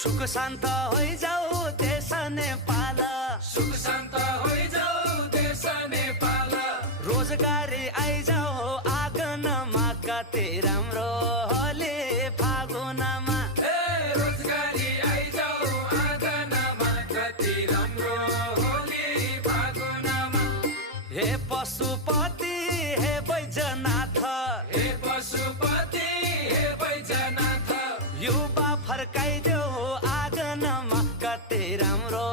सुख शान्त होइजाऊ देश नेपाल, सुख शान्त होइजाऊ देश नेपाल। रोजगारी आइजाऊ आँगनमा कति राम्रो होली फागुनमा। रोजगारी आइजाऊ आँगनमा कति राम्रो होली फागुनमा। हे पशुपति हे बैजनाथ, हे पशुपति हे बैजनाथ, युवा फर्काइदेऊ आँगनमा कति राम्रो